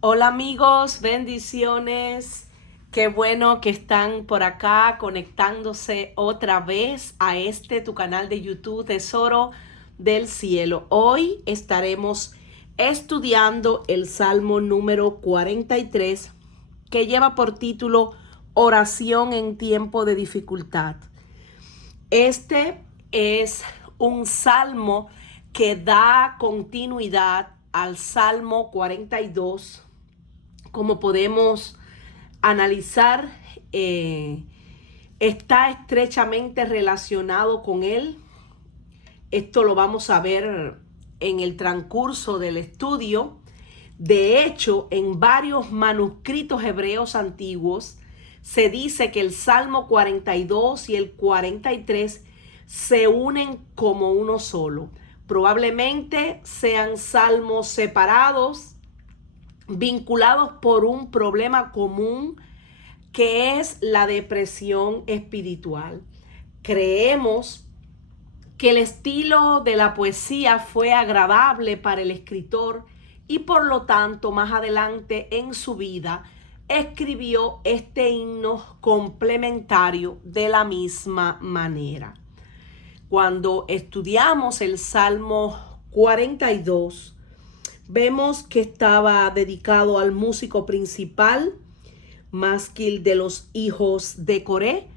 Hola amigos, bendiciones. Qué bueno que están por acá conectándose otra vez a tu canal de YouTube Tesoro del Cielo. Hoy estaremos estudiando el Salmo número 43 que lleva por título Oración en tiempo de dificultad. Este es un salmo que da continuidad al Salmo 42. Como podemos analizar, está estrechamente relacionado con él. Esto lo vamos a ver en el transcurso del estudio. De hecho, en varios manuscritos hebreos antiguos se dice que el Salmo 42 y el 43 se unen como uno solo. Probablemente sean salmos separados, vinculados por un problema común que es la depresión espiritual. Creemos que el estilo de la poesía fue agradable para el escritor y por lo tanto más adelante en su vida escribió este himno complementario de la misma manera. Cuando estudiamos el Salmo 42, vemos que estaba dedicado al músico principal, másquil de los hijos de Coré,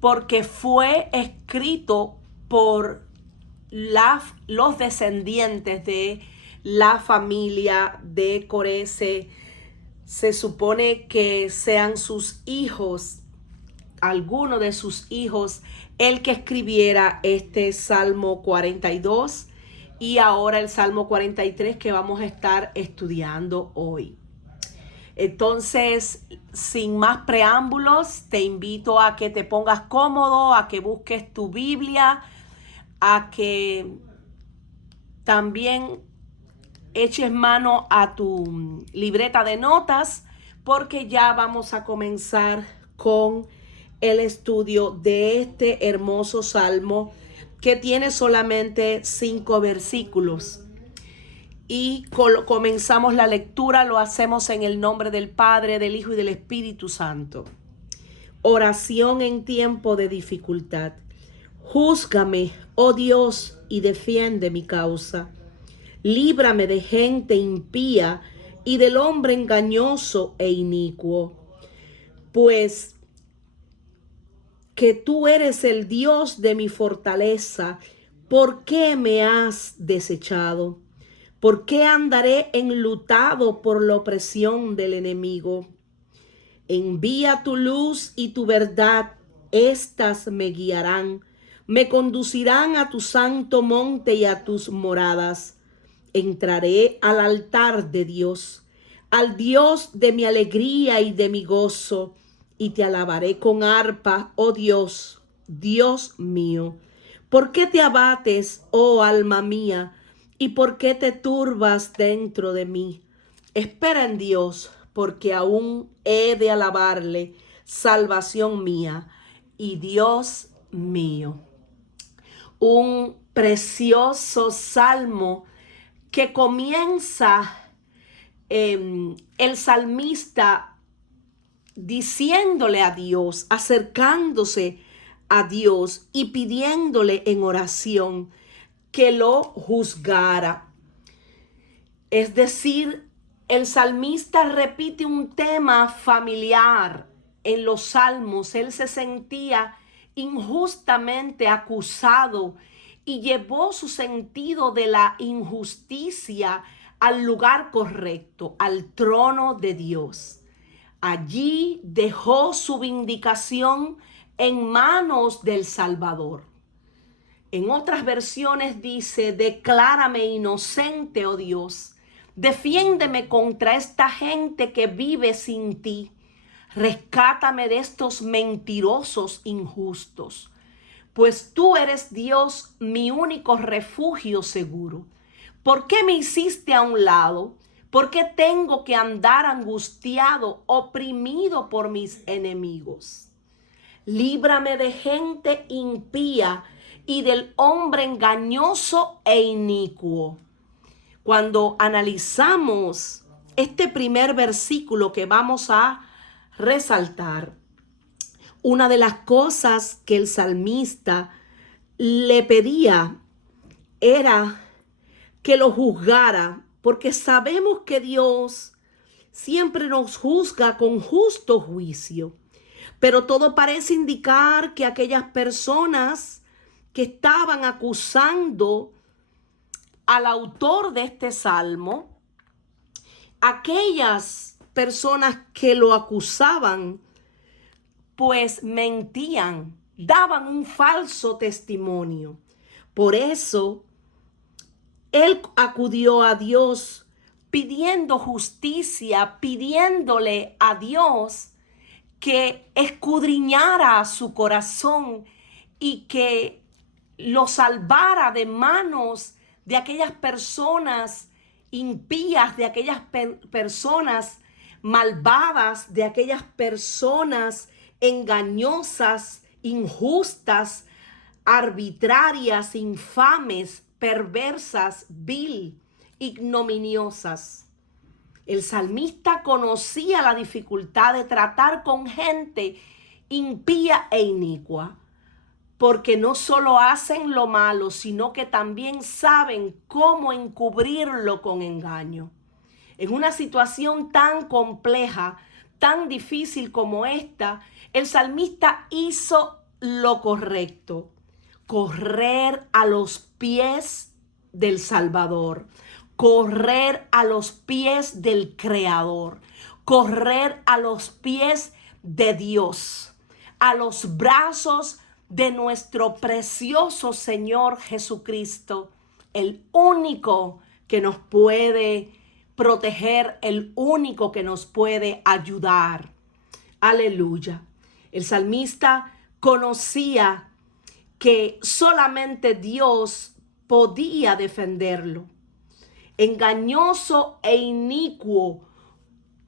porque fue escrito por los descendientes de la familia de Coré. Se supone que sean sus hijos, alguno de sus hijos, el que escribiera este Salmo 42 y ahora el Salmo 43 que vamos a estar estudiando hoy. Entonces, sin más preámbulos, te invito a que te pongas cómodo, a que busques tu Biblia, a que también eches mano a tu libreta de notas, porque ya vamos a comenzar con el estudio de este hermoso salmo que tiene solamente 5 versículos. Y comenzamos la lectura, lo hacemos en el nombre del Padre, del Hijo y del Espíritu Santo. Oración en tiempo de dificultad. Júzgame, oh Dios, y defiende mi causa. Líbrame de gente impía y del hombre engañoso e inicuo. Pues que tú eres el Dios de mi fortaleza, ¿por qué me has desechado? ¿Por qué andaré enlutado por la opresión del enemigo? Envía tu luz y tu verdad, éstas me guiarán, me conducirán a tu santo monte y a tus moradas. Entraré al altar de Dios, al Dios de mi alegría y de mi gozo, y te alabaré con arpa, oh Dios, Dios mío. ¿Por qué te abates, oh alma mía? ¿Y por qué te turbas dentro de mí? Espera en Dios, porque aún he de alabarle, salvación mía y Dios mío. Un precioso salmo que comienza el salmista diciéndole a Dios, acercándose a Dios y pidiéndole en oración que lo juzgara. Es decir, el salmista repite un tema familiar en los salmos. Él se sentía injustamente acusado y llevó su sentido de la injusticia al lugar correcto, al trono de Dios. Allí dejó su vindicación en manos del Salvador. En otras versiones dice: declárame inocente, oh Dios. Defiéndeme contra esta gente que vive sin ti. Rescátame de estos mentirosos injustos. Pues tú eres Dios, mi único refugio seguro. ¿Por qué me hiciste a un lado? ¿Por qué tengo que andar angustiado, oprimido por mis enemigos? Líbrame de gente impía y del hombre engañoso e inicuo. Cuando analizamos este primer versículo que vamos a resaltar, una de las cosas que el salmista le pedía era que lo juzgara, porque sabemos que Dios siempre nos juzga con justo juicio. Pero todo parece indicar que aquellas personas que estaban acusando al autor de este salmo, aquellas personas que lo acusaban, pues mentían, daban un falso testimonio. Por eso, él acudió a Dios pidiendo justicia, pidiéndole a Dios que escudriñara su corazón y que lo salvara de manos de aquellas personas impías, de aquellas personas malvadas, de aquellas personas engañosas, injustas, arbitrarias, infames, perversas, vil, ignominiosas. El salmista conocía la dificultad de tratar con gente impía e inicua, porque no solo hacen lo malo, sino que también saben cómo encubrirlo con engaño. En una situación tan compleja, tan difícil como esta, el salmista hizo lo correcto: correr a los pies del Salvador, correr a los pies del Creador, correr a los pies de Dios, a los brazos de nuestro precioso Señor Jesucristo, el único que nos puede proteger, el único que nos puede ayudar. Aleluya. El salmista conocía que solamente Dios podía defenderlo. Engañoso e inicuo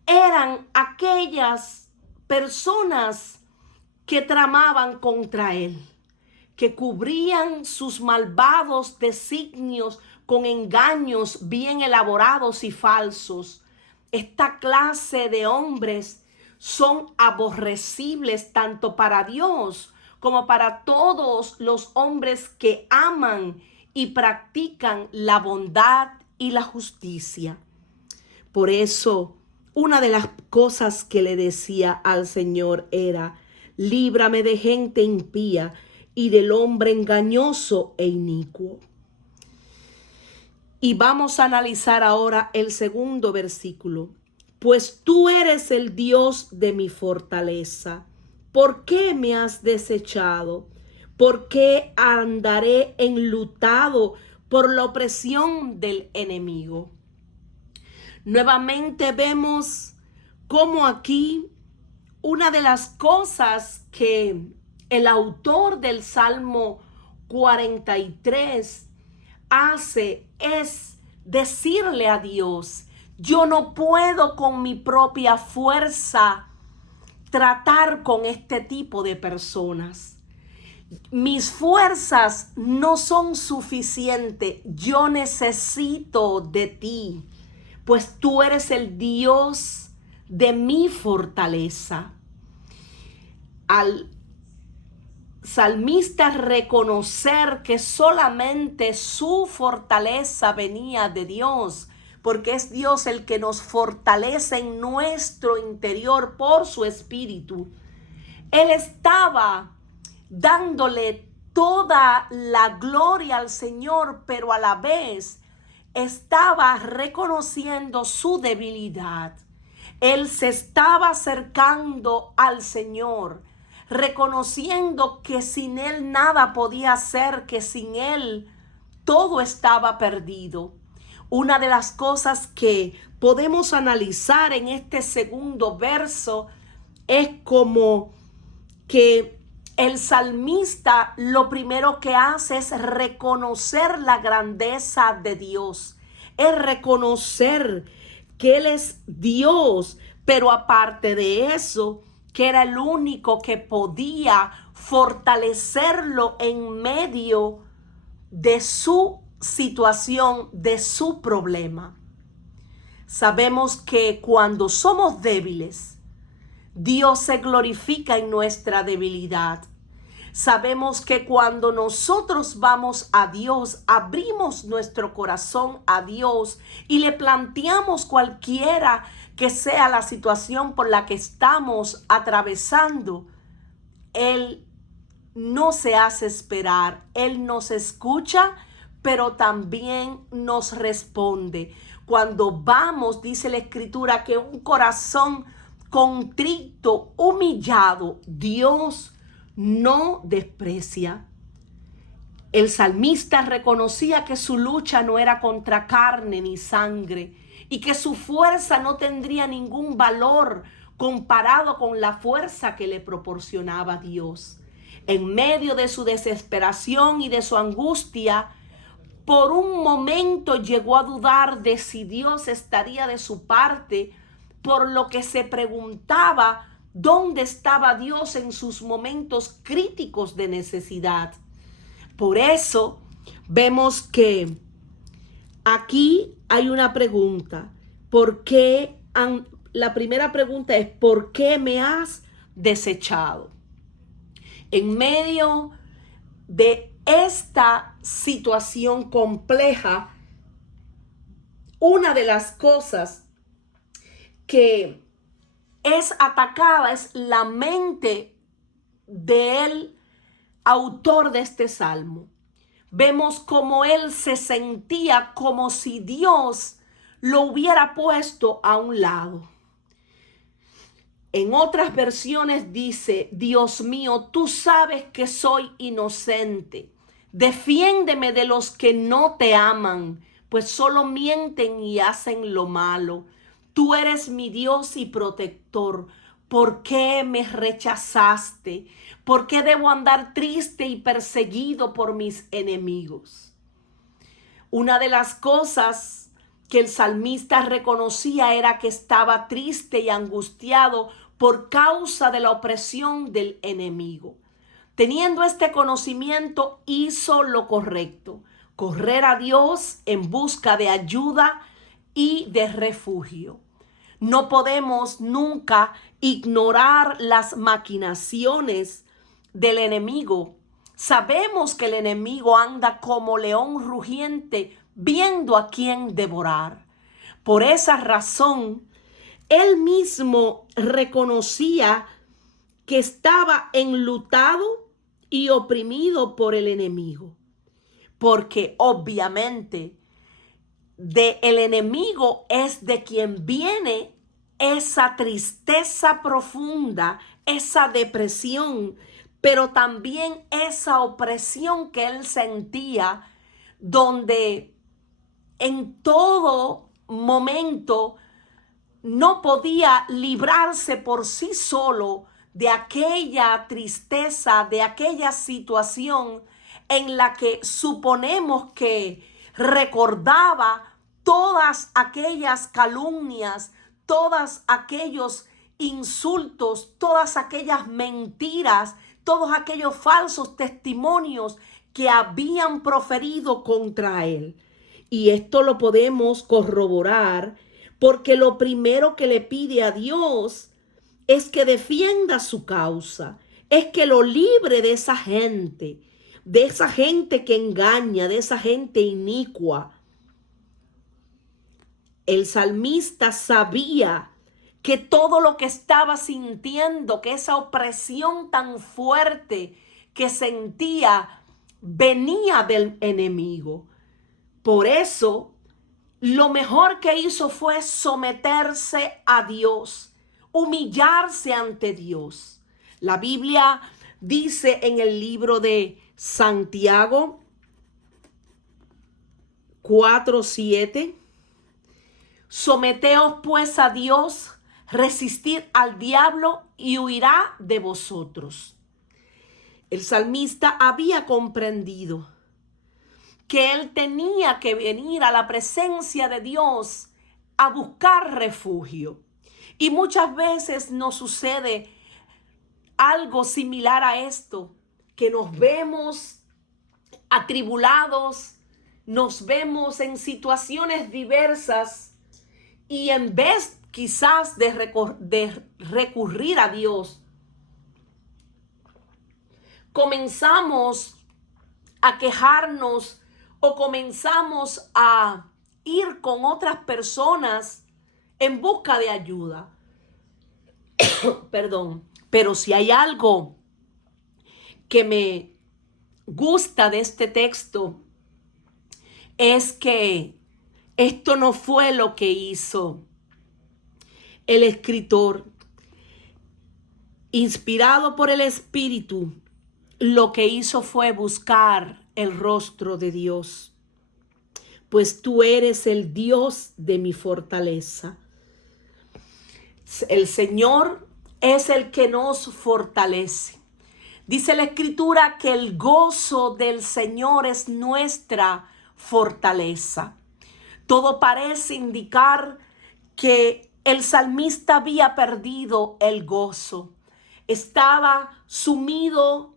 eran aquellas personas que tramaban contra él, que cubrían sus malvados designios con engaños bien elaborados y falsos. Esta clase de hombres son aborrecibles tanto para Dios como para todos los hombres que aman y practican la bondad y la justicia. Por eso, una de las cosas que le decía al Señor era: líbrame de gente impía y del hombre engañoso e inicuo. Y vamos a analizar ahora el segundo versículo. Pues tú eres el Dios de mi fortaleza. ¿Por qué me has desechado? ¿Por qué andaré enlutado por la opresión del enemigo? Nuevamente vemos cómo aquí una de las cosas que el autor del Salmo 43 hace es decirle a Dios: yo no puedo con mi propia fuerza tratar con este tipo de personas. Mis fuerzas no son suficientes. Yo necesito de ti, pues tú eres el Dios de mi fortaleza. Al salmista reconocer que solamente su fortaleza venía de Dios, porque es Dios el que nos fortalece en nuestro interior por su espíritu, él estaba dándole toda la gloria al Señor, pero a la vez estaba reconociendo su debilidad. Él se estaba acercando al Señor, reconociendo que sin Él nada podía hacer, que sin Él todo estaba perdido. Una de las cosas que podemos analizar en este segundo verso es como que el salmista lo primero que hace es reconocer la grandeza de Dios, es reconocer que Él es Dios, pero aparte de eso, que era el único que podía fortalecerlo en medio de su situación, de su problema. sabemos que cuando somos débiles, Dios se glorifica en nuestra debilidad. Sabemos que cuando nosotros vamos a Dios, abrimos nuestro corazón a Dios y le planteamos cualquiera que sea la situación por la que estamos atravesando, Él no se hace esperar. Él nos escucha, pero también nos responde. Cuando vamos, dice la Escritura, que un corazón contrito, humillado, Dios no desprecia. El salmista reconocía que su lucha no era contra carne ni sangre y que su fuerza no tendría ningún valor comparado con la fuerza que le proporcionaba Dios. En medio de su desesperación y de su angustia, por un momento llegó a dudar de si Dios estaría de su parte, por lo que se preguntaba dónde estaba Dios en sus momentos críticos de necesidad. Por eso vemos que aquí hay una pregunta. ¿Por qué? La primera pregunta es: ¿por qué me has desechado? En medio de esta situación compleja, una de las cosas que es atacada es la mente del autor de este salmo. Vemos cómo él se sentía como si Dios lo hubiera puesto a un lado. En otras versiones dice: Dios mío, tú sabes que soy inocente. Defiéndeme de los que no te aman, pues solo mienten y hacen lo malo. Tú eres mi Dios y protector. ¿Por qué me rechazaste? ¿Por qué debo andar triste y perseguido por mis enemigos? Una de las cosas que el salmista reconocía era que estaba triste y angustiado por causa de la opresión del enemigo. Teniendo este conocimiento, hizo lo correcto: correr a Dios en busca de ayuda y de refugio. No podemos nunca ignorar las maquinaciones del enemigo. Sabemos que el enemigo anda como león rugiente, viendo a quién devorar. Por esa razón, él mismo reconocía que estaba enlutado y oprimido por el enemigo, porque obviamente del enemigo es de quien viene esa tristeza profunda, esa depresión, pero también esa opresión que él sentía, donde en todo momento no podía librarse por sí solo de aquella tristeza, de aquella situación en la que suponemos que recordaba todas aquellas calumnias, todos aquellos insultos, todas aquellas mentiras, todos aquellos falsos testimonios que habían proferido contra él. Y esto lo podemos corroborar porque lo primero que le pide a Dios es que defienda su causa, es que lo libre de esa gente que engaña, de esa gente inicua. El salmista sabía que todo lo que estaba sintiendo, que esa opresión tan fuerte que sentía, venía del enemigo. Por eso, lo mejor que hizo fue someterse a Dios, humillarse ante Dios. La Biblia dice en el libro de Santiago 4:7: someteos pues a Dios, resistid al diablo y huirá de vosotros. El salmista había comprendido que él tenía que venir a la presencia de Dios a buscar refugio. Y muchas veces nos sucede algo similar a esto, que nos vemos atribulados, nos vemos en situaciones diversas Y en vez quizás de recurrir a Dios, comenzamos a quejarnos o comenzamos a ir con otras personas en busca de ayuda. Perdón, pero si hay algo que me gusta de este texto, es que esto no fue lo que hizo el escritor. Inspirado por el Espíritu, lo que hizo fue buscar el rostro de Dios. Pues tú eres el Dios de mi fortaleza. El Señor es el que nos fortalece. Dice la Escritura que el gozo del Señor es nuestra fortaleza. Todo parece indicar que el salmista había perdido el gozo. Estaba sumido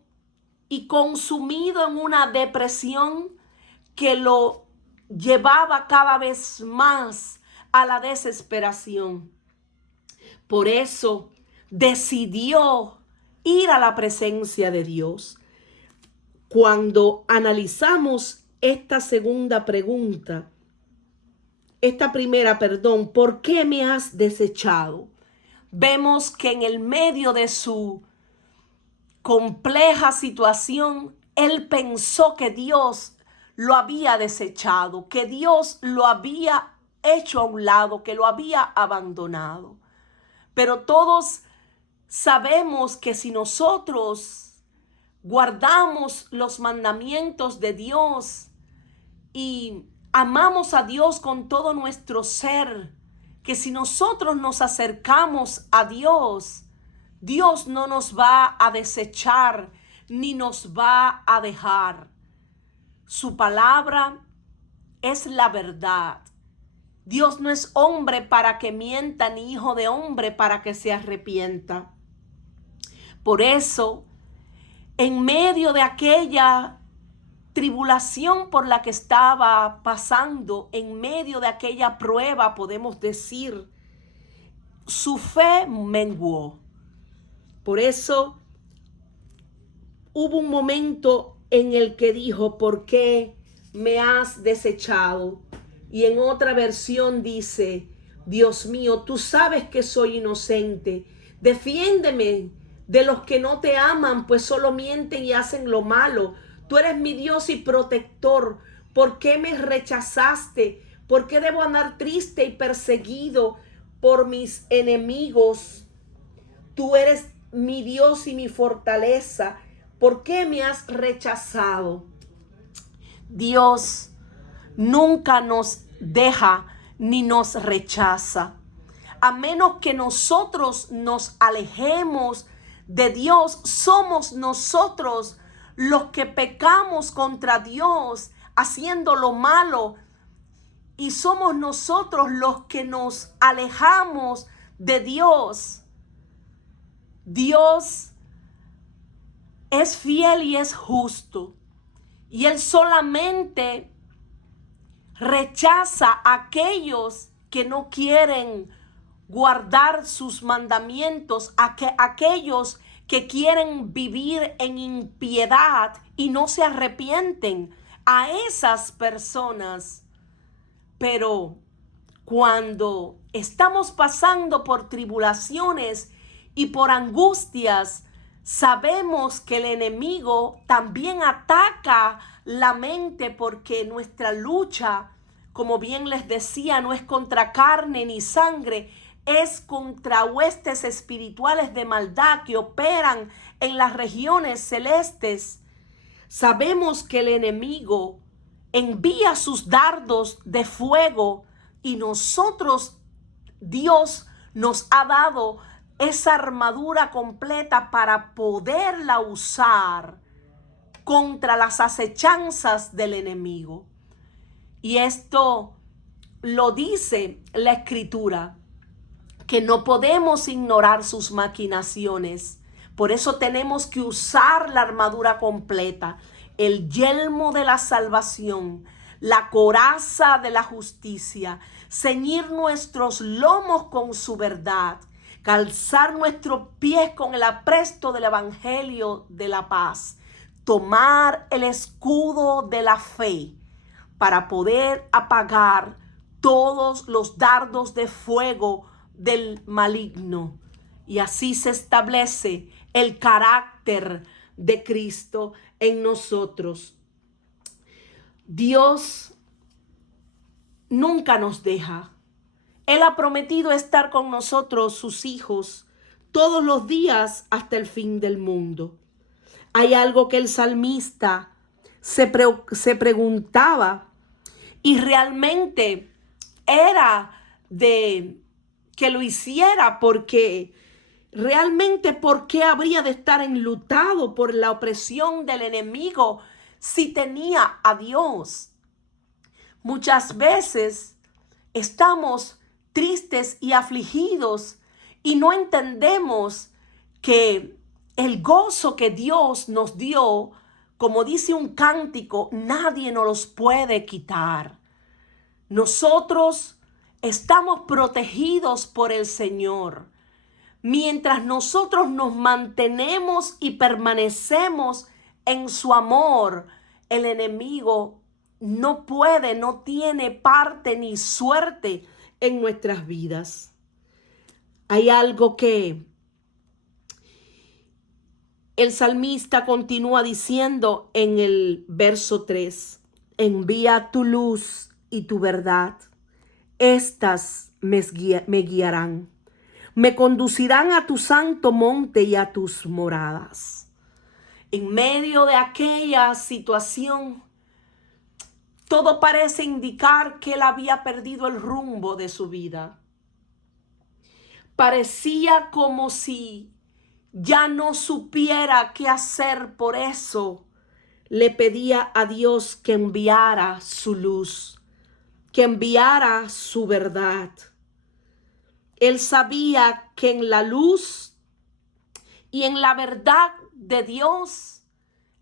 y consumido en una depresión que lo llevaba cada vez más a la desesperación. Por eso decidió ir a la presencia de Dios. Cuando analizamos esta primera, ¿por qué me has desechado? Vemos que en el medio de su compleja situación, él pensó que Dios lo había desechado, que Dios lo había hecho a un lado, que lo había abandonado. Pero todos sabemos que si nosotros guardamos los mandamientos de Dios y amamos a Dios con todo nuestro ser, que si nosotros nos acercamos a Dios, Dios no nos va a desechar ni nos va a dejar. Su palabra es la verdad. Dios no es hombre para que mienta, ni hijo de hombre para que se arrepienta. Por eso, en medio de aquella tribulación por la que estaba pasando, en medio de aquella prueba, podemos decir, su fe menguó. Por eso, hubo un momento en el que dijo, ¿por qué me has desechado? Y en otra versión dice, Dios mío, tú sabes que soy inocente. Defiéndeme de los que no te aman, pues solo mienten y hacen lo malo. Tú eres mi Dios y protector. ¿Por qué me rechazaste? ¿Por qué debo andar triste y perseguido por mis enemigos? Tú eres mi Dios y mi fortaleza. ¿Por qué me has rechazado? Dios nunca nos deja ni nos rechaza. A menos que nosotros nos alejemos de Dios, somos nosotros los que pecamos contra Dios haciendo lo malo, y somos nosotros los que nos alejamos de Dios. Dios es fiel y es justo, y Él solamente rechaza a aquellos que no quieren guardar sus mandamientos, aquellos que quieren vivir en impiedad y no se arrepienten, a esas personas. Pero cuando estamos pasando por tribulaciones y por angustias, sabemos que el enemigo también ataca la mente, porque nuestra lucha, como bien les decía, no es contra carne ni sangre, es contra huestes espirituales de maldad que operan en las regiones celestes. Sabemos que el enemigo envía sus dardos de fuego, y nosotros, Dios nos ha dado esa armadura completa para poderla usar contra las acechanzas del enemigo. Y esto lo dice la Escritura, que no podemos ignorar sus maquinaciones. Por eso tenemos que usar la armadura completa, el yelmo de la salvación, la coraza de la justicia, ceñir nuestros lomos con su verdad, calzar nuestros pies con el apresto del evangelio de la paz, tomar el escudo de la fe para poder apagar todos los dardos de fuego del maligno. Y así se establece el carácter de Cristo en nosotros. Dios nunca nos deja. Él ha prometido estar con nosotros, sus hijos, todos los días hasta el fin del mundo. Hay algo que el salmista se preguntaba, y realmente era de que lo hiciera, porque realmente ¿por qué habría de estar enlutado por la opresión del enemigo si tenía a Dios? Muchas veces estamos tristes y afligidos y no entendemos que el gozo que Dios nos dio, como dice un cántico, nadie nos los puede quitar. Nosotros estamos protegidos por el Señor. Mientras nosotros nos mantenemos y permanecemos en su amor, el enemigo no puede, no tiene parte ni suerte en nuestras vidas. Hay algo que el salmista continúa diciendo en el verso 3. Envía tu luz y tu verdad. Estas me guiarán. Me conducirán a tu santo monte y a tus moradas. En medio de aquella situación, todo parece indicar que él había perdido el rumbo de su vida. Parecía como si ya no supiera qué hacer. Por eso le pedía a Dios que enviara su luz, que enviara su verdad. Él sabía que en la luz y en la verdad de Dios,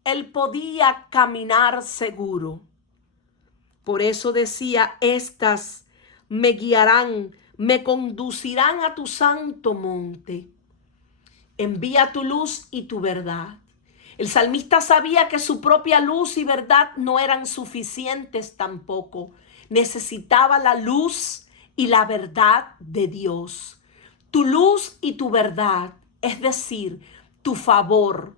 él podía caminar seguro. Por eso decía, estas me guiarán, me conducirán a tu santo monte. Envía tu luz y tu verdad. El salmista sabía que su propia luz y verdad no eran suficientes tampoco. Necesitaba la luz y la verdad de Dios. Tu luz y tu verdad, es decir, tu favor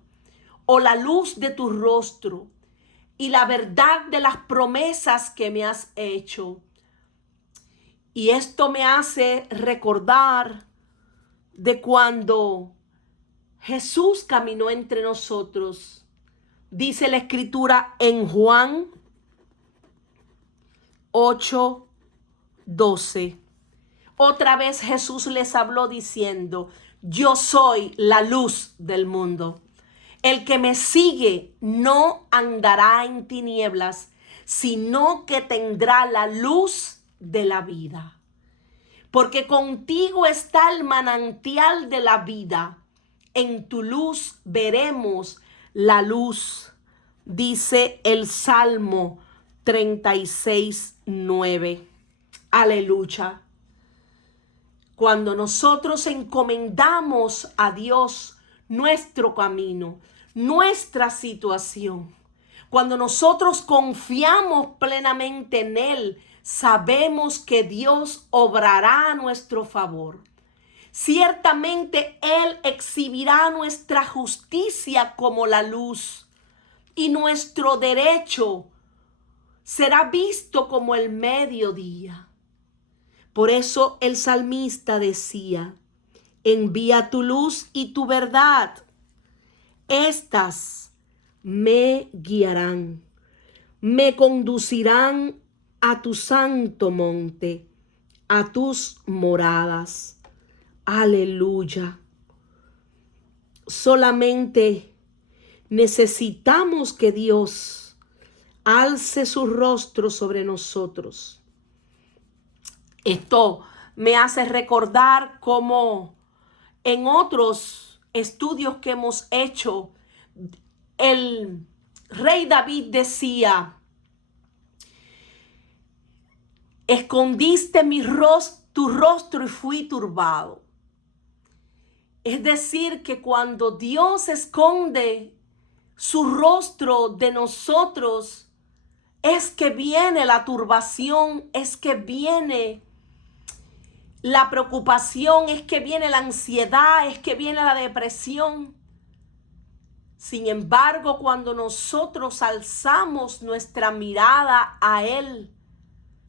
o la luz de tu rostro y la verdad de las promesas que me has hecho. Y esto me hace recordar de cuando Jesús caminó entre nosotros. Dice la escritura en Juan 8:12. Otra vez Jesús les habló diciendo, yo soy la luz del mundo. El que me sigue no andará en tinieblas, sino que tendrá la luz de la vida. Porque contigo está el manantial de la vida. En tu luz veremos la luz, dice el Salmo 36:9. Aleluya. Cuando nosotros encomendamos a Dios nuestro camino, nuestra situación, cuando nosotros confiamos plenamente en Él, sabemos que Dios obrará a nuestro favor. Ciertamente Él exhibirá nuestra justicia como la luz y nuestro derecho será visto como el mediodía. Por eso el salmista decía, envía tu luz y tu verdad. Estas me guiarán, me conducirán a tu santo monte, a tus moradas. Aleluya. Solamente necesitamos que Dios alce su rostro sobre nosotros. Esto me hace recordar cómo en otros estudios que hemos hecho, el rey David decía, escondiste tu rostro y fui turbado. Es decir, que cuando Dios esconde su rostro de nosotros, es que viene la turbación, es que viene la preocupación, es que viene la ansiedad, es que viene la depresión. Sin embargo, cuando nosotros alzamos nuestra mirada a Él,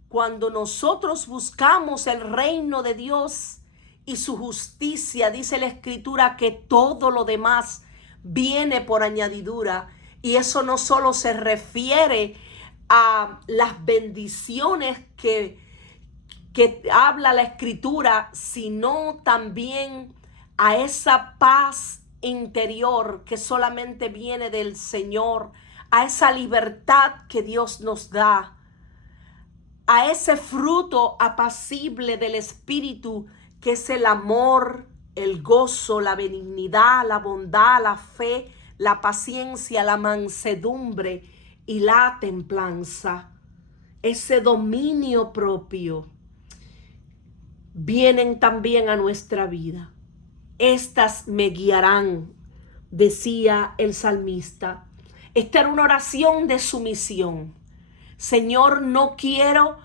cuando nosotros buscamos el reino de Dios y su justicia, dice la Escritura que todo lo demás viene por añadidura. Y eso no solo se refiere a las bendiciones que habla la Escritura, sino también a esa paz interior que solamente viene del Señor, a esa libertad que Dios nos da, a ese fruto apacible del Espíritu que es el amor, el gozo, la benignidad, la bondad, la fe, la paciencia, la mansedumbre y la templanza. Ese dominio propio vienen también a nuestra vida. Estas me guiarán, decía el salmista. Esta era una oración de sumisión. Señor, no quiero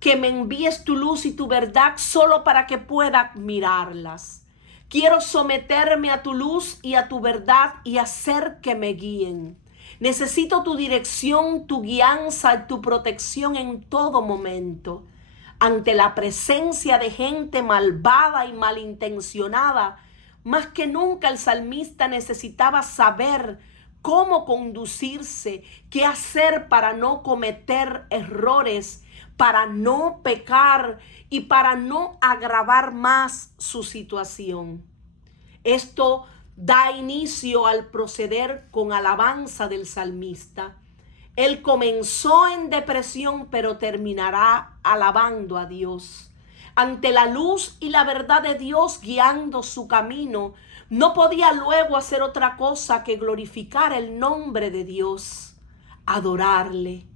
que me envíes tu luz y tu verdad solo para que pueda mirarlas. Quiero someterme a tu luz y a tu verdad y hacer que me guíen. Necesito tu dirección, tu guianza y tu protección en todo momento. Ante la presencia de gente malvada y malintencionada, más que nunca el salmista necesitaba saber cómo conducirse, qué hacer para no cometer errores, para no pecar y para no agravar más su situación. Esto da inicio al proceder con alabanza del salmista. Él comenzó en depresión, pero terminará alabando a Dios. Ante la luz y la verdad de Dios guiando su camino, no podía luego hacer otra cosa que glorificar el nombre de Dios, adorarle.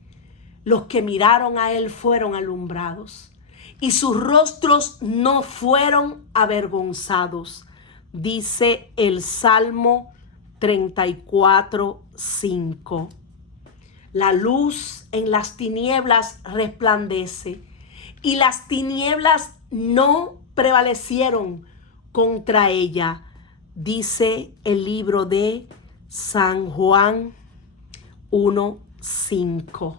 Los que miraron a él fueron alumbrados y sus rostros no fueron avergonzados, dice el Salmo 34:5. La luz en las tinieblas resplandece y las tinieblas no prevalecieron contra ella, dice el libro de San Juan 1:5.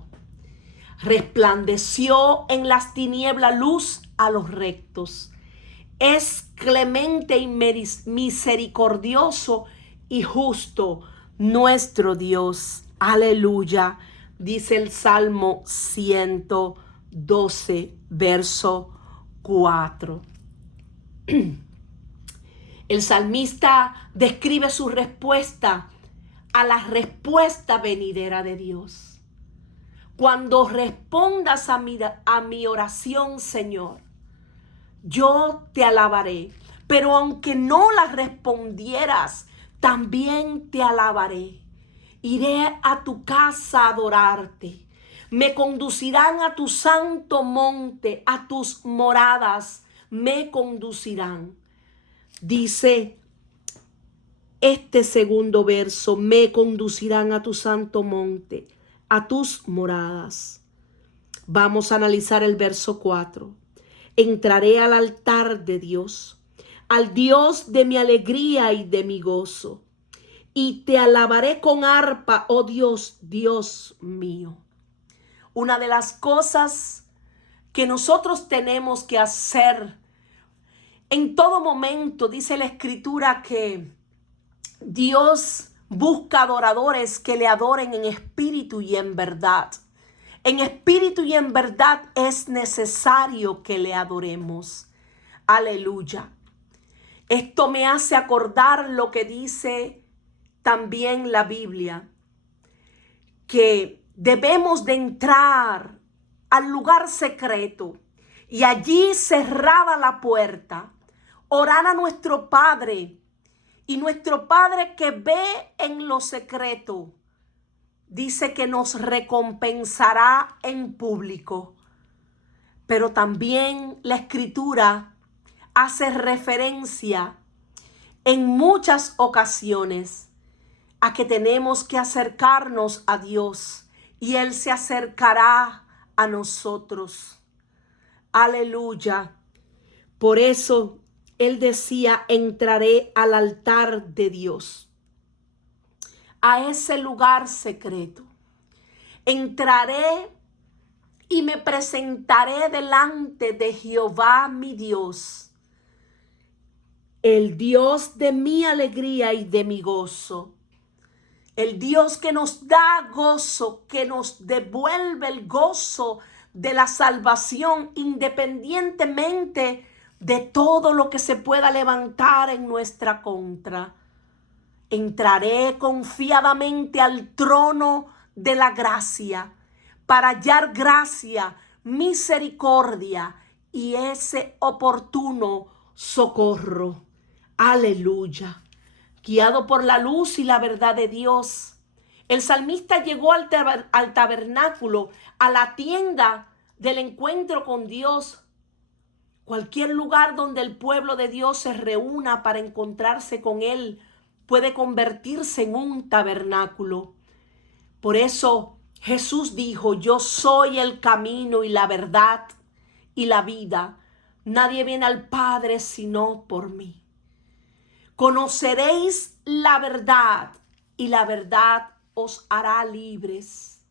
Resplandeció en las tinieblas luz a los rectos. Es clemente y misericordioso y justo nuestro Dios. Aleluya, dice el Salmo 112, verso 4. El salmista describe su respuesta a la respuesta venidera de Dios. Cuando respondas a mi oración, Señor, yo te alabaré. Pero aunque no la respondieras, también te alabaré. Iré a tu casa a adorarte. Me conducirán a tu santo monte, a tus moradas me conducirán. Dice este segundo verso, me conducirán a tu santo monte, a tus moradas. Vamos a analizar el verso 4. Entraré al altar de Dios, al Dios de mi alegría y de mi gozo, y te alabaré con arpa, oh Dios, Dios mío. Una de las cosas que nosotros tenemos que hacer en todo momento, dice la Escritura que Dios busca adoradores que le adoren en espíritu y en verdad. En espíritu y en verdad es necesario que le adoremos. Aleluya. Esto me hace acordar lo que dice también la Biblia, que debemos de entrar al lugar secreto y allí cerrada la puerta, orar a nuestro Padre. Y nuestro Padre que ve en lo secreto, dice que nos recompensará en público. pero también la Escritura hace referencia en muchas ocasiones a que tenemos que acercarnos a Dios y Él se acercará a nosotros. Aleluya. Por eso Él decía, entraré al altar de Dios, a ese lugar secreto. Entraré y me presentaré delante de Jehová mi Dios, el Dios de mi alegría y de mi gozo. El Dios que nos da gozo, que nos devuelve el gozo de la salvación independientemente de todo lo que se pueda levantar en nuestra contra. Entraré confiadamente al trono de la gracia para hallar gracia, misericordia y ese oportuno socorro. Aleluya. Guiado por la luz y la verdad de Dios, el salmista llegó al tabernáculo, a la tienda del encuentro con Dios. Cualquier lugar donde el pueblo de Dios se reúna para encontrarse con Él puede convertirse en un tabernáculo. Por eso Jesús dijo, yo soy el camino y la verdad y la vida. Nadie viene al Padre sino por mí. Conoceréis la verdad y la verdad os hará libres.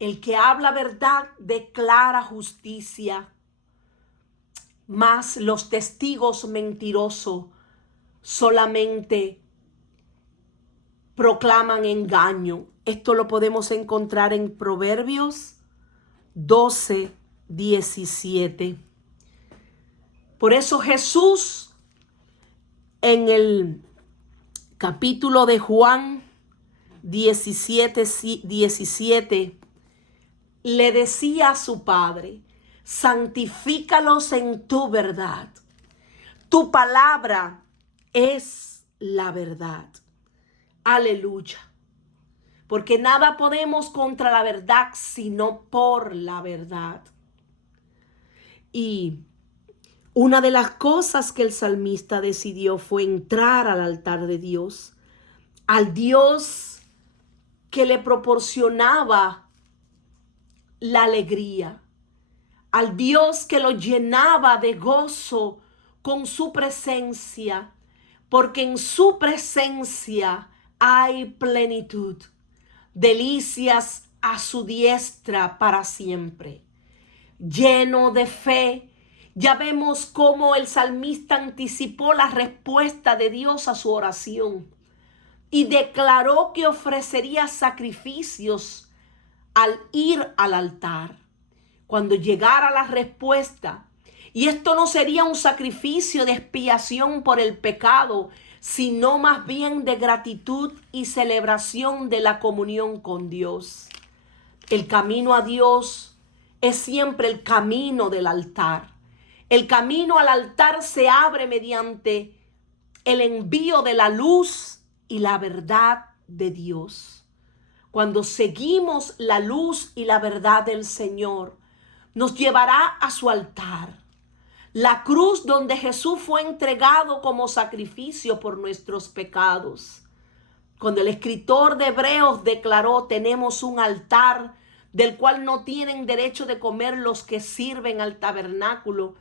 El que habla verdad declara justicia, mas los testigos mentirosos solamente proclaman engaño. Esto lo podemos encontrar en Proverbios 12:17. Por eso Jesús, en el capítulo de Juan 17, le decía a su Padre, santifícalos en tu verdad. Tu palabra es la verdad. Aleluya. Porque nada podemos contra la verdad, sino por la verdad. Y una de las cosas que el salmista decidió fue entrar al altar de Dios, al Dios que le proporcionaba la alegría, al Dios que lo llenaba de gozo con su presencia, porque en su presencia hay plenitud, delicias a su diestra para siempre. Lleno de fe, ya vemos cómo el salmista anticipó la respuesta de Dios a su oración y declaró que ofrecería sacrificios al ir al altar. Cuando llegara la respuesta, y esto no sería un sacrificio de expiación por el pecado, sino más bien de gratitud y celebración de la comunión con Dios. El camino a Dios es siempre el camino del altar. El camino al altar se abre mediante el envío de la luz y la verdad de Dios. Cuando seguimos la luz y la verdad del Señor, nos llevará a su altar. La cruz donde Jesús fue entregado como sacrificio por nuestros pecados. Cuando el escritor de Hebreos declaró, tenemos un altar del cual no tienen derecho de comer los que sirven al tabernáculo.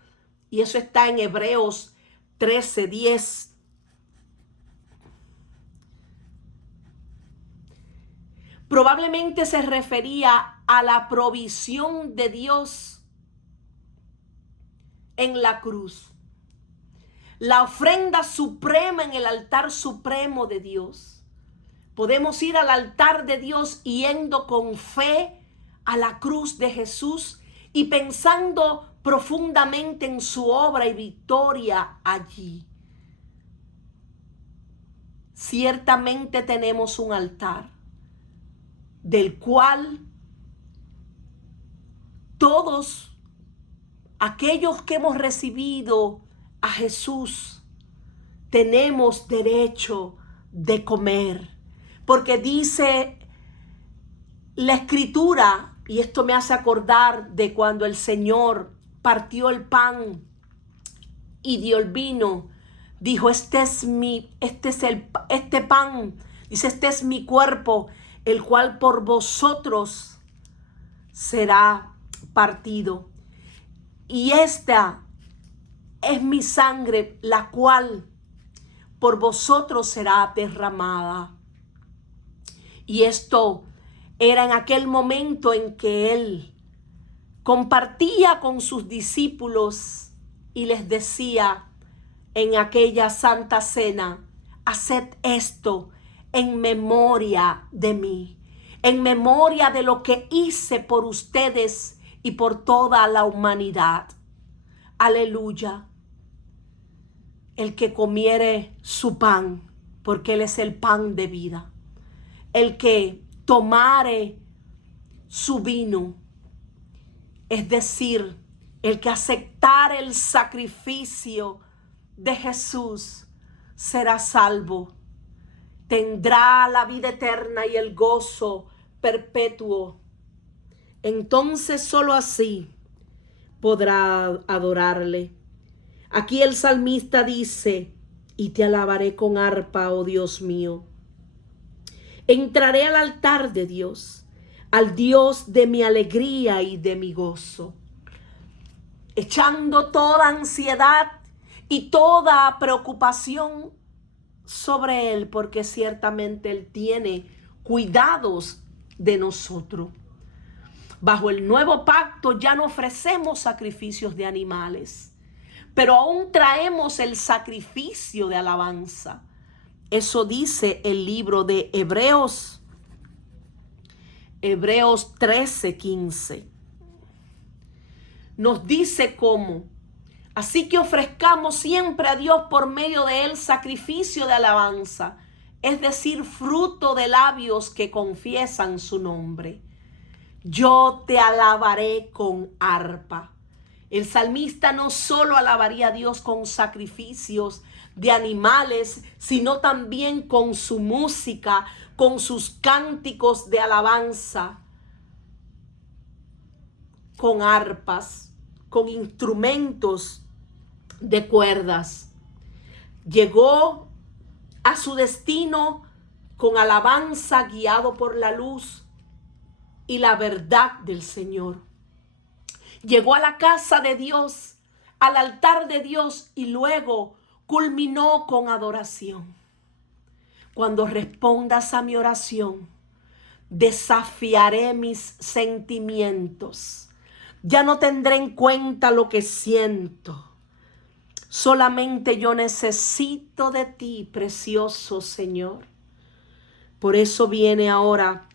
Y eso está en Hebreos 13:10. Probablemente se refería a la provisión de Dios en la cruz. La ofrenda suprema en el altar supremo de Dios. Podemos ir al altar de Dios yendo con fe a la cruz de Jesús y pensando profundamente en su obra y victoria allí. Ciertamente tenemos un altar del cual todos aquellos que hemos recibido a Jesús tenemos derecho de comer, porque dice la Escritura, y esto me hace acordar de cuando el Señor partió el pan y dio el vino, dijo, este pan, dice, este es mi cuerpo, el cual por vosotros será partido. Y esta es mi sangre, la cual por vosotros será derramada. Y esto era en aquel momento en que él compartía con sus discípulos y les decía en aquella santa cena, haced esto en memoria de mí, en memoria de lo que hice por ustedes y por toda la humanidad. Aleluya. El que comiere su pan, porque Él es el pan de vida. El que tomare su vino, es decir, el que aceptare el sacrificio de Jesús, será salvo. Tendrá la vida eterna y el gozo perpetuo. Entonces solo así podrá adorarle. Aquí el salmista dice, y te alabaré con arpa, oh Dios mío. Entraré al altar de Dios, al Dios de mi alegría y de mi gozo, echando toda ansiedad y toda preocupación sobre Él, porque ciertamente Él tiene cuidados de nosotros. Bajo el nuevo pacto ya no ofrecemos sacrificios de animales, pero aún traemos el sacrificio de alabanza. Eso dice el libro de Hebreos 13:15. Nos dice cómo. Así que ofrezcamos siempre a Dios por medio de Él sacrificio de alabanza, es decir, fruto de labios que confiesan su nombre. Yo te alabaré con arpa. El salmista no solo alabaría a Dios con sacrificios de animales, sino también con su música, con sus cánticos de alabanza, con arpas, con instrumentos de cuerdas. Llegó a su destino con alabanza, guiado por la luz y la verdad del Señor. Llegó a la casa de Dios, al altar de Dios, y luego culminó con adoración. Cuando respondas a mi oración, desafiaré mis sentimientos. Ya no tendré en cuenta lo que siento. Solamente yo necesito de ti, precioso Señor. Por eso viene ahora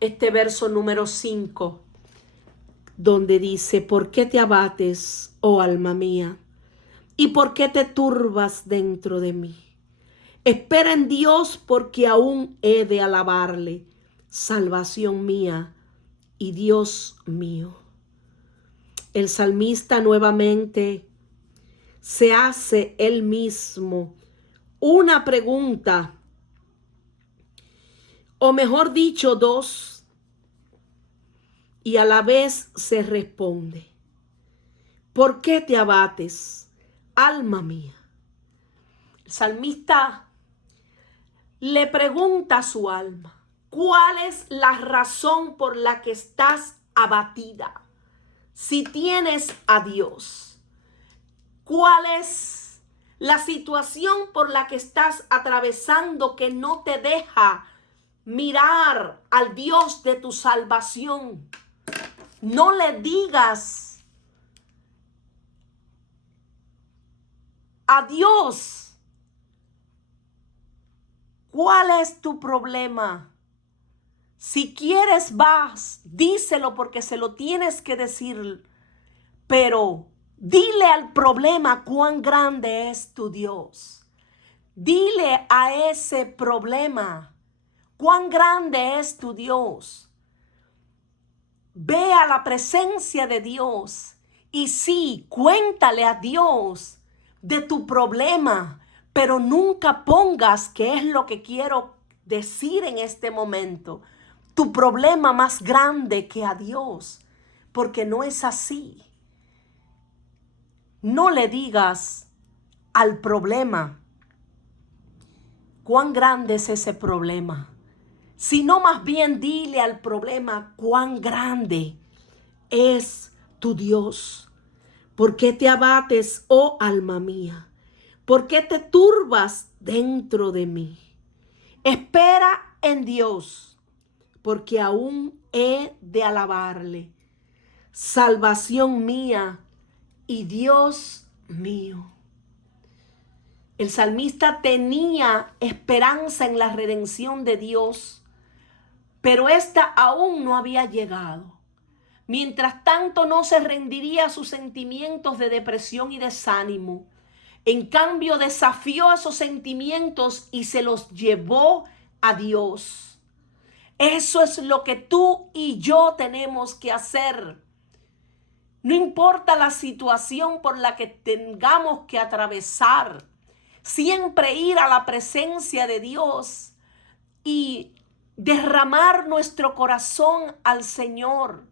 este verso número 5, donde dice, ¿por qué te abates, oh alma mía? ¿Y por qué te turbas dentro de mí? Espera en Dios, porque aún he de alabarle, salvación mía y Dios mío. El salmista nuevamente se hace él mismo una pregunta, o mejor dicho, dos, y a la vez se responde. ¿Por qué te abates, alma mía? El salmista le pregunta a su alma, ¿cuál es la razón por la que estás abatida? Si tienes a Dios, ¿cuál es la situación por la que estás atravesando que no te deja mirar al Dios de tu salvación? No le digas a Dios cuál es tu problema. Si quieres, vas, díselo, porque se lo tienes que decir, pero dile al problema cuán grande es tu Dios. Dile a ese problema cuán grande es tu Dios. Ve a la presencia de Dios y sí, cuéntale a Dios de tu problema, pero nunca pongas, que es lo que quiero decir en este momento, tu problema más grande que a Dios, porque no es así. No le digas al problema cuán grande es ese problema, sino más bien dile al problema cuán grande es tu Dios. ¿Por qué te abates, oh alma mía? ¿Por qué te turbas dentro de mí? Espera en Dios, porque aún he de alabarle, salvación mía y Dios mío. El salmista tenía esperanza en la redención de Dios, pero esta aún no había llegado. Mientras tanto, no se rendiría a sus sentimientos de depresión y desánimo. En cambio, desafió esos sentimientos y se los llevó a Dios. Eso es lo que tú y yo tenemos que hacer. No importa la situación por la que tengamos que atravesar, siempre ir a la presencia de Dios y derramar nuestro corazón al Señor.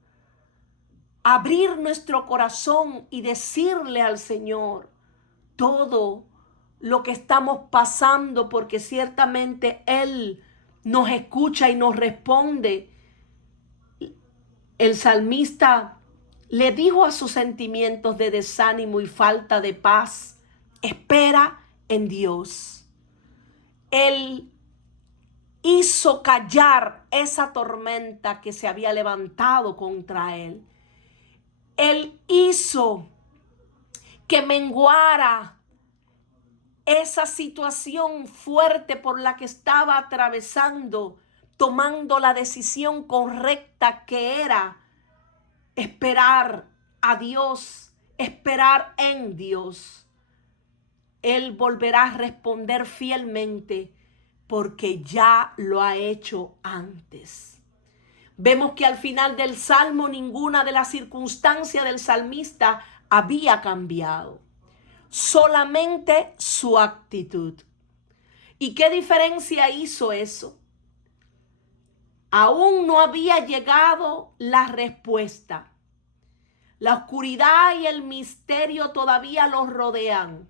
Abrir nuestro corazón y decirle al Señor todo lo que estamos pasando, porque ciertamente Él nos escucha y nos responde. El salmista le dijo a sus sentimientos de desánimo y falta de paz: espera en Dios. Él hizo callar esa tormenta que se había levantado contra él. Él hizo que menguara esa situación fuerte por la que estaba atravesando, tomando la decisión correcta, que era esperar a Dios, esperar en Dios. Él volverá a responder fielmente porque ya lo ha hecho antes. Vemos que al final del salmo ninguna de las circunstancias del salmista había cambiado, solamente su actitud. ¿Y qué diferencia hizo eso? Aún no había llegado la respuesta. La oscuridad y el misterio todavía los rodean,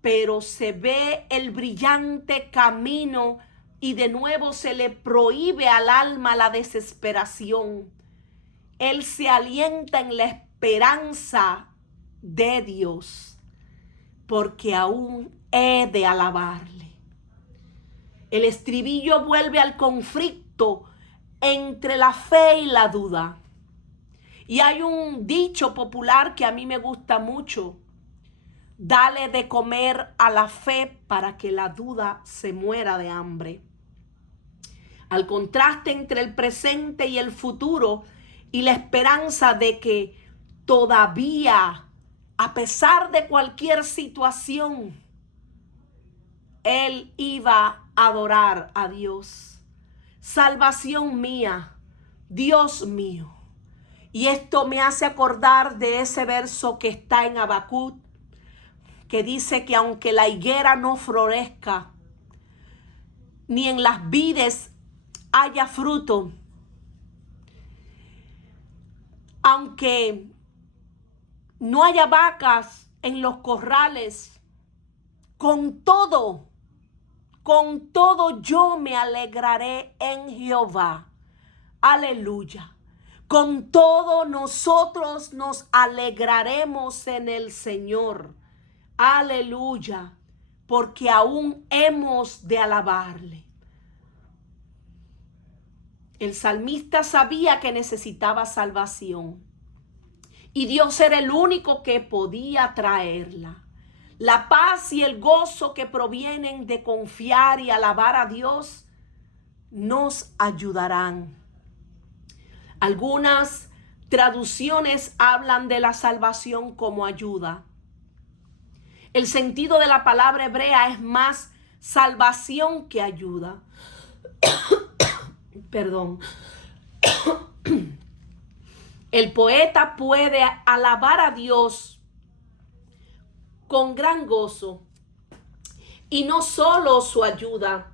pero se ve el brillante camino y de nuevo se le prohíbe al alma la desesperación. Él se alienta en la esperanza de Dios, porque aún he de alabarle. El estribillo vuelve al conflicto entre la fe y la duda. Y hay un dicho popular que a mí me gusta mucho: dale de comer a la fe para que la duda se muera de hambre. Al contraste entre el presente y el futuro y la esperanza de que todavía, a pesar de cualquier situación, él iba a adorar a Dios. Salvación mía, Dios mío. Y esto me hace acordar de ese verso que está en Habacuc, que dice que aunque la higuera no florezca, ni en las vides haya fruto, aunque no haya vacas en los corrales, con todo yo me alegraré en Jehová. Aleluya. Con todo nosotros nos alegraremos en el Señor. Aleluya. Porque aún hemos de alabarle. El salmista sabía que necesitaba salvación y Dios era el único que podía traerla. La paz y el gozo que provienen de confiar y alabar a Dios nos ayudarán. Algunas traducciones hablan de la salvación como ayuda. El sentido de la palabra hebrea es más salvación que ayuda. Perdón. El poeta puede alabar a Dios con gran gozo y no solo su ayuda,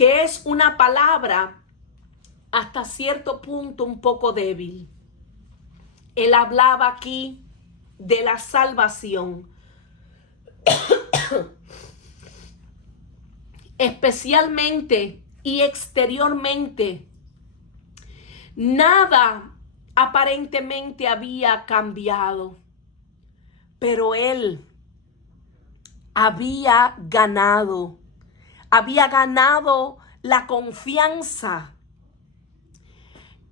que es una palabra hasta cierto punto un poco débil. Él hablaba aquí de la salvación, especialmente y exteriormente. Nada aparentemente había cambiado, pero él había ganado la confianza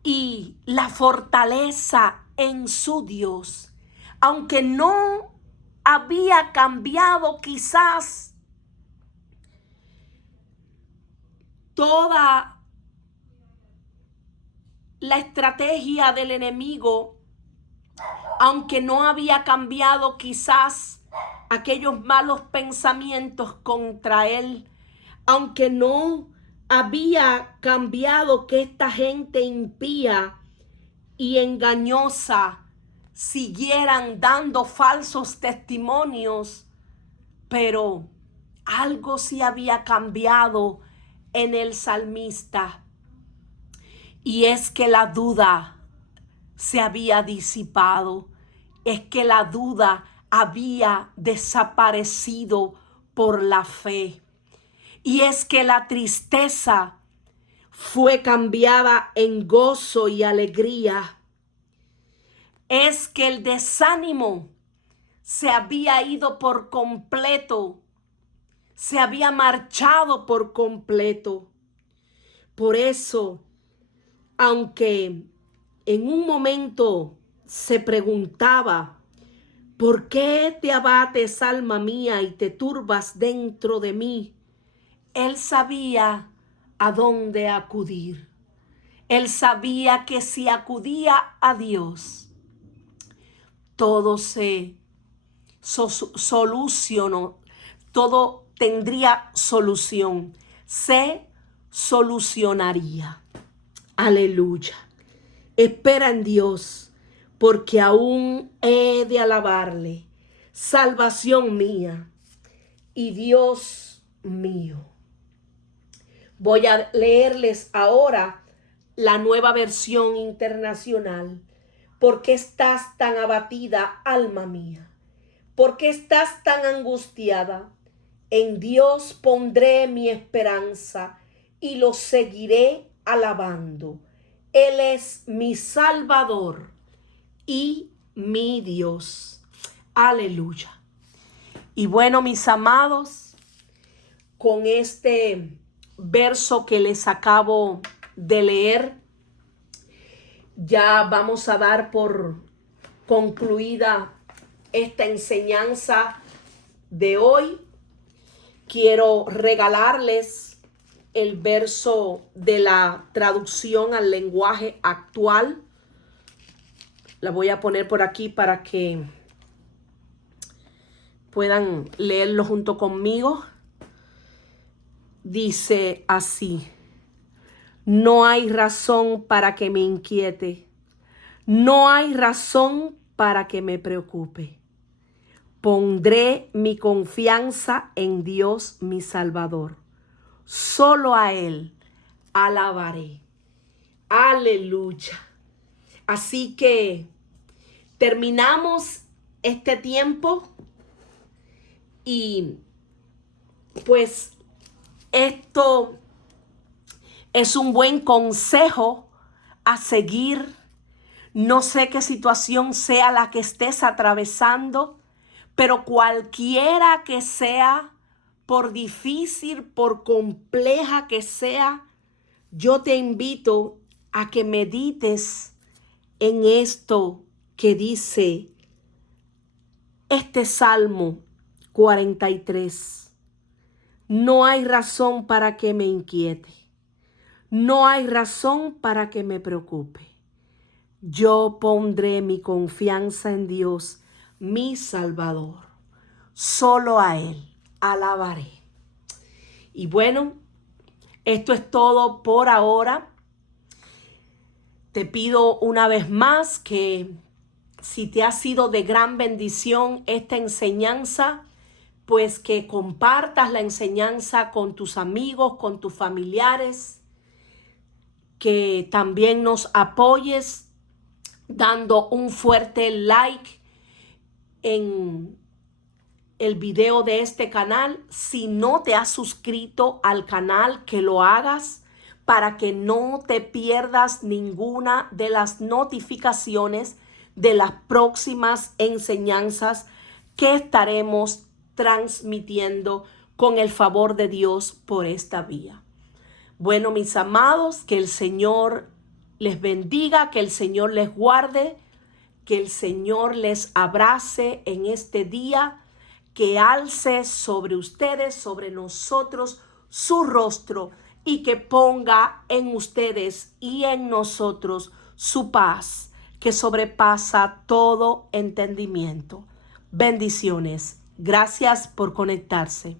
y la fortaleza en su Dios, aunque no había cambiado quizás toda la estrategia del enemigo, aunque no había cambiado quizás aquellos malos pensamientos contra él, aunque no había cambiado que esta gente impía y engañosa siguieran dando falsos testimonios, pero algo sí había cambiado en el salmista, y es que la duda se había disipado, es que la duda había desaparecido por la fe, y es que la tristeza fue cambiada en gozo y alegría. Es que el desánimo se había ido por completo, se había marchado por completo. Por eso, aunque en un momento se preguntaba, ¿por qué te abates, alma mía, y te turbas dentro de mí? Él sabía a dónde acudir. Él sabía que si acudía a Dios, todo se solucionó, todo tendría solución, se solucionaría. Aleluya. Espera en Dios, porque aún he de alabarle, salvación mía y Dios mío. Voy a leerles ahora la Nueva Versión Internacional. ¿Por qué estás tan abatida, alma mía? ¿Por qué estás tan angustiada? En Dios pondré mi esperanza y lo seguiré alabando. Él es mi Salvador y mi Dios. Aleluya. Y bueno, mis amados, con este verso que les acabo de leer, ya vamos a dar por concluida esta enseñanza de hoy. Quiero regalarles el verso de la traducción al lenguaje actual. La voy a poner por aquí para que puedan leerlo junto conmigo. Dice así: no hay razón para que me inquiete, no hay razón para que me preocupe. Pondré mi confianza en Dios mi Salvador. Solo a Él alabaré. Aleluya. Así que terminamos este tiempo y pues esto es un buen consejo a seguir. No sé qué situación sea la que estés atravesando, pero cualquiera que sea, por difícil, por compleja que sea, yo te invito a que medites en esto que dice este Salmo 43. No hay razón para que me inquiete. No hay razón para que me preocupe. Yo pondré mi confianza en Dios, mi Salvador. Solo a Él alabaré. Y bueno, esto es todo por ahora. Te pido una vez más que si te ha sido de gran bendición esta enseñanza, pues que compartas la enseñanza con tus amigos, con tus familiares, que también nos apoyes dando un fuerte like en el video de este canal. Si no te has suscrito al canal, que lo hagas para que no te pierdas ninguna de las notificaciones de las próximas enseñanzas que estaremos transmitiendo con el favor de Dios por esta vía. Bueno, mis amados, que el Señor les bendiga, que el Señor les guarde, que el Señor les abrace en este día, que alce sobre ustedes, sobre nosotros, su rostro y que ponga en ustedes y en nosotros su paz, que sobrepasa todo entendimiento. Bendiciones. Gracias por conectarse.